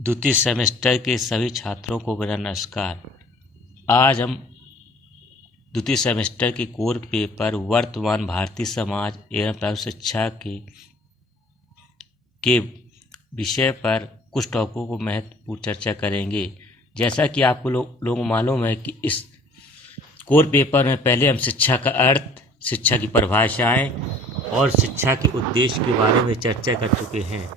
द्वितीय सेमेस्टर के सभी छात्रों को मेरा नमस्कार। आज हम द्वितीय सेमेस्टर के कोर पेपर वर्तमान भारतीय समाज एवं प्राथमिक शिक्षा के विषय पर कुछ टॉपिकों को महत्वपूर्ण चर्चा करेंगे। जैसा कि आपको लोगों मालूम है कि इस कोर पेपर में पहले हम शिक्षा का अर्थ, शिक्षा की परिभाषाएं और शिक्षा के उद्देश्य के बारे में चर्चा कर चुके हैं।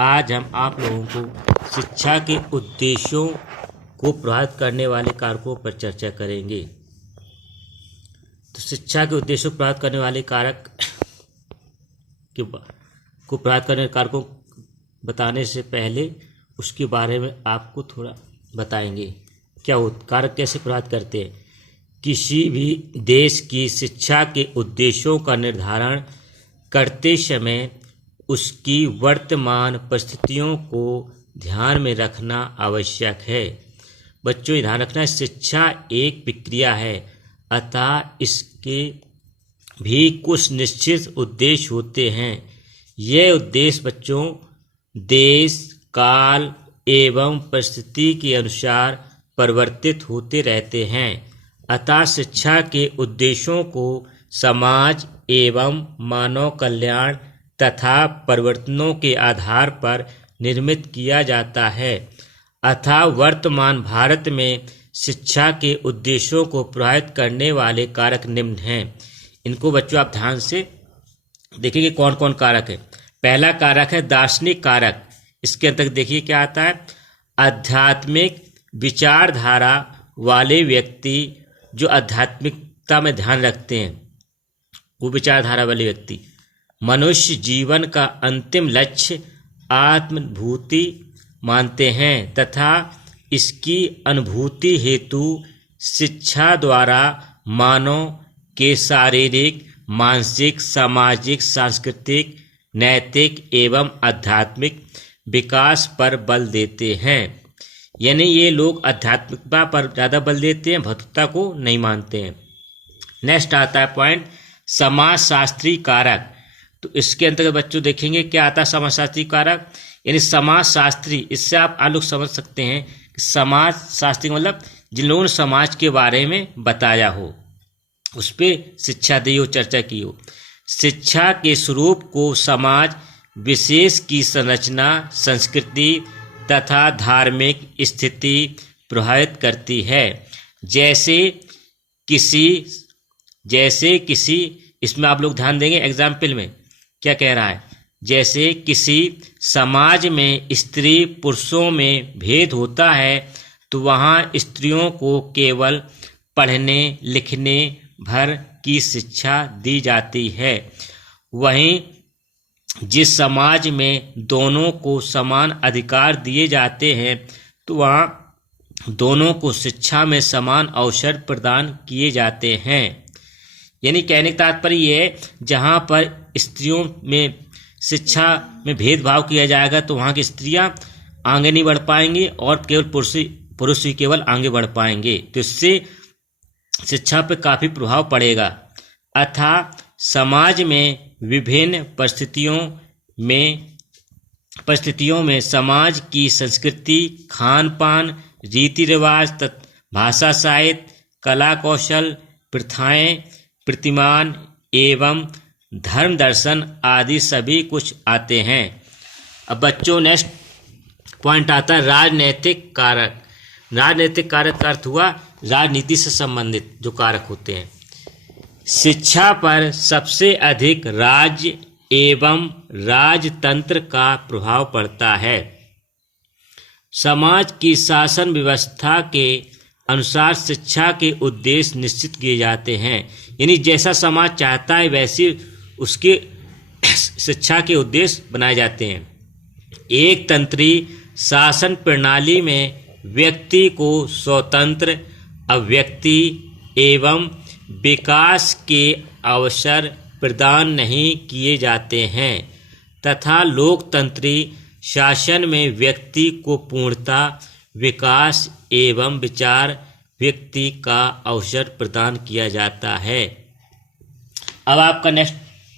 आज हम आप लोगों को शिक्षा के उद्देश्यों को प्रभावित करने वाले कारकों पर चर्चा करेंगे। तो शिक्षा के उद्देश्यों को प्रभावित करने वाले कारक को प्रभावित करने कारकों बताने से पहले उसके बारे में आपको थोड़ा बताएंगे। क्या वो कारक कैसे प्रभावित करते हैं। किसी भी देश की शिक्षा के उद्देश्यों का निर्धारण करते समय उसकी वर्तमान परिस्थितियों को ध्यान में रखना आवश्यक है। बच्चों, ध्यान रखना, शिक्षा एक प्रक्रिया है, अतः इसके भी कुछ निश्चित उद्देश्य होते हैं। यह उद्देश्य बच्चों देश, काल एवं परिस्थिति के अनुसार परिवर्तित होते रहते हैं। अतः शिक्षा के उद्देश्यों को समाज एवं मानव कल्याण तथा परिवर्तनों के आधार पर निर्मित किया जाता है। अतः वर्तमान भारत में शिक्षा के उद्देश्यों को प्रभावित करने वाले कारक निम्न हैं। इनको बच्चों आप ध्यान से देखिए कौन कौन कारक है। पहला कारक है दार्शनिक कारक। इसके अंतर्गत देखिए क्या आता है। आध्यात्मिक विचारधारा वाले व्यक्ति जो आध्यात्मिकता में ध्यान रखते हैं, वो विचारधारा वाले व्यक्ति मनुष्य जीवन का अंतिम लक्ष्य आत्मानुभूति मानते हैं तथा इसकी अनुभूति हेतु शिक्षा द्वारा मानव के शारीरिक, मानसिक, सामाजिक, सांस्कृतिक, नैतिक एवं आध्यात्मिक विकास पर बल देते हैं। यानी ये लोग आध्यात्मिकता पर ज़्यादा बल देते हैं, भौतिकता को नहीं मानते हैं। नेक्स्ट आता है पॉइंट समाजशास्त्री कारक। तो इसके अंतर्गत बच्चों देखेंगे क्या आता है समाजशास्त्री कारक। यानी समाजशास्त्री, इससे आप लोग समझ सकते हैं कि समाजशास्त्री मतलब जिन लोगों ने समाज के बारे में बताया हो, उस पर शिक्षा दी हो, चर्चा की हो। शिक्षा के स्वरूप को समाज विशेष की संरचना, संस्कृति तथा धार्मिक स्थिति प्रभावित करती है। जैसे किसी इसमें आप लोग ध्यान देंगे एग्जाम्पल में क्या कह रहा है। जैसे किसी समाज में स्त्री पुरुषों में भेद होता है तो वहाँ स्त्रियों को केवल पढ़ने लिखने भर की शिक्षा दी जाती है। वहीं जिस समाज में दोनों को समान अधिकार दिए जाते हैं तो वहाँ दोनों को शिक्षा में समान अवसर प्रदान किए जाते हैं। यानी कहने का तात्पर्य ये है, जहाँ पर स्त्रियों में शिक्षा में भेदभाव किया जाएगा तो वहाँ की स्त्रियाँ आगे नहीं बढ़ पाएंगी और केवल पुरुष ही केवल आगे बढ़ पाएंगे। तो इससे शिक्षा पर काफ़ी प्रभाव पड़ेगा। अतः समाज में विभिन्न परिस्थितियों में समाज की संस्कृति, खान पान, रीति रिवाज, भाषा, साहित्य, कला कौशल, प्रथाएं, प्रतिमान एवं धर्म दर्शन आदि सभी कुछ आते हैं। अब बच्चों नेक्स्ट पॉइंट आता है राजनैतिक कारक। राजनैतिक कारक का अर्थ हुआ राजनीति से संबंधित जो कारक होते हैं। शिक्षा पर सबसे अधिक राज्य एवं राजतंत्र का प्रभाव पड़ता है। समाज की शासन व्यवस्था के अनुसार शिक्षा के उद्देश्य निश्चित किए जाते हैं। यानी जैसा समाज चाहता है वैसे उसके शिक्षा के उद्देश्य बनाए जाते हैं। एक तंत्री शासन प्रणाली में व्यक्ति को स्वतंत्र, अव्यक्ति एवं विकास के अवसर प्रदान नहीं किए जाते हैं तथा लोकतंत्री शासन में व्यक्ति को पूर्णता, विकास एवं विचार व्यक्ति का अवसर प्रदान किया जाता है। अब आपका नेक्स्ट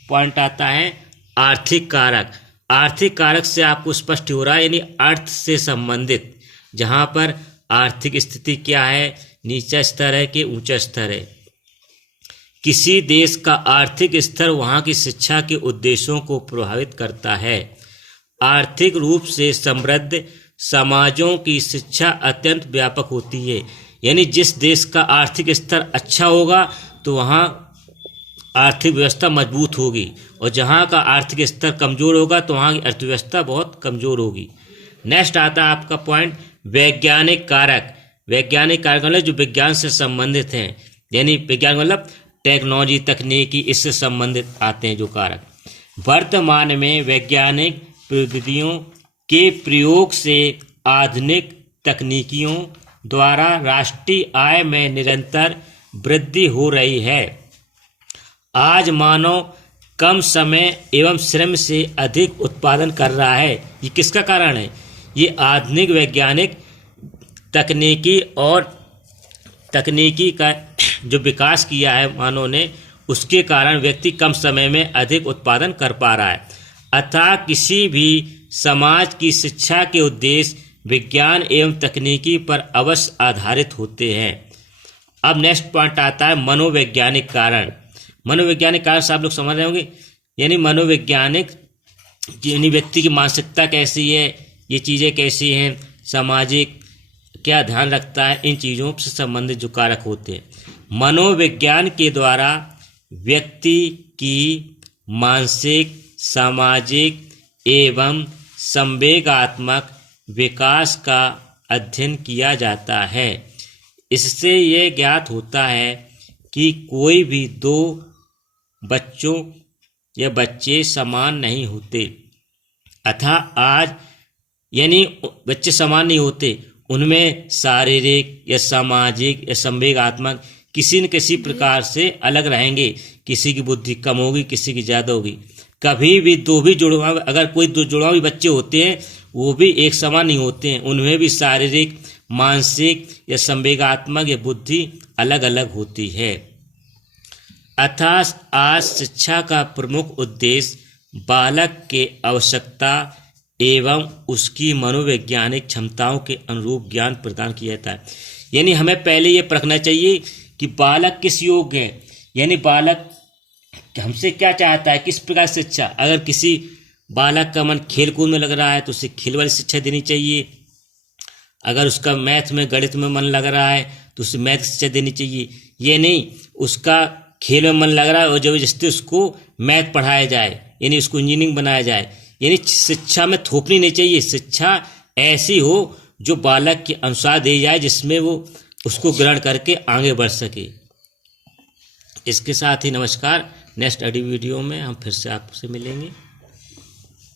पॉइंट आता है आर्थिक कारक। आर्थिक कारक से आपको स्पष्ट हो रहा है, यानी अर्थ से संबंधित, जहां पर आर्थिक स्थिति क्या है, नीचा स्तर है कि ऊंचा स्तर है। किसी देश का आर्थिक स्तर वहां की शिक्षा के उद्देश्यों को प्रभावित करता है। आर्थिक रूप से समृद्ध समाजों की शिक्षा अत्यंत व्यापक होती है, यानी जिस देश का आर्थिक स्तर अच्छा होगा तो वहाँ आर्थिक व्यवस्था मजबूत होगी, और जहाँ का आर्थिक स्तर कमज़ोर होगा तो वहाँ की अर्थव्यवस्था बहुत कमज़ोर होगी। नेक्स्ट आता है आपका पॉइंट वैज्ञानिक कारक। वैज्ञानिक कारक मतलब जो विज्ञान से संबंधित हैं, यानी विज्ञान मतलब टेक्नोलॉजी, तकनीकी, इससे संबंधित आते हैं जो कारक। वर्तमान में वैज्ञानिक प्रविधियों के प्रयोग से आधुनिक तकनीकियों द्वारा राष्ट्रीय आय में निरंतर वृद्धि हो रही है। आज मानव कम समय एवं श्रम से अधिक उत्पादन कर रहा है। ये किसका कारण है? ये आधुनिक वैज्ञानिक तकनीकी का जो विकास किया है मानव ने, उसके कारण व्यक्ति कम समय में अधिक उत्पादन कर पा रहा है। अतः किसी भी समाज की शिक्षा के उद्देश्य विज्ञान एवं तकनीकी पर अवश्य आधारित होते हैं। अब नेक्स्ट पॉइंट आता है मनोवैज्ञानिक कारण। मनोवैज्ञानिक कारण से आप लोग समझ रहे होंगे, यानी मनोवैज्ञानिक यानी व्यक्ति की मानसिकता कैसी है, ये चीज़ें कैसी हैं, सामाजिक क्या ध्यान रखता है, इन चीज़ों से संबंधित जो कारक होते हैं। मनोविज्ञान के द्वारा व्यक्ति की मानसिक, सामाजिक एवं संवेगात्मक विकास का अध्ययन किया जाता है। इससे यह ज्ञात होता है कि कोई भी दो बच्चों या बच्चे समान नहीं होते, अतः आज यानी बच्चे समान नहीं होते, उनमें शारीरिक या सामाजिक या संवेगात्मक किसी न किसी प्रकार से अलग रहेंगे। किसी की बुद्धि कम होगी, किसी की ज़्यादा होगी। कभी भी दो भी जुड़वा, अगर कोई दो जुड़वा भी बच्चे होते हैं वो भी एक समान नहीं होते हैं, उनमें भी शारीरिक, मानसिक या संवेगात्मक या बुद्धि अलग अलग होती है। अतः आज शिक्षा का प्रमुख उद्देश्य बालक के आवश्यकता एवं उसकी मनोवैज्ञानिक क्षमताओं के अनुरूप ज्ञान प्रदान किया जाता है। यानी हमें पहले ये परखना चाहिए कि बालक किस योग्य है, यानी बालक हमसे क्या चाहता है, किस प्रकार शिक्षा। अगर किसी बालक का मन खेल कूद में लग रहा है तो उसे खेल वाली शिक्षा देनी चाहिए। अगर उसका मैथ में, गणित में मन लग रहा है तो उसे मैथ की शिक्षा देनी चाहिए। ये नहीं उसका खेल में मन लग रहा है और जबरदस्ती उसको मैथ पढ़ाया जाए, यानी उसको इंजीनियरिंग बनाया जाए। यानी शिक्षा में थोपनी नहीं चाहिए। शिक्षा ऐसी हो जो बालक के अनुसार दी जाए, जिसमें वो उसको ग्रहण करके आगे बढ़ सके। इसके साथ ही नमस्कार। नेक्स्ट ऑडियो वीडियो में हम फिर से आपसे मिलेंगे।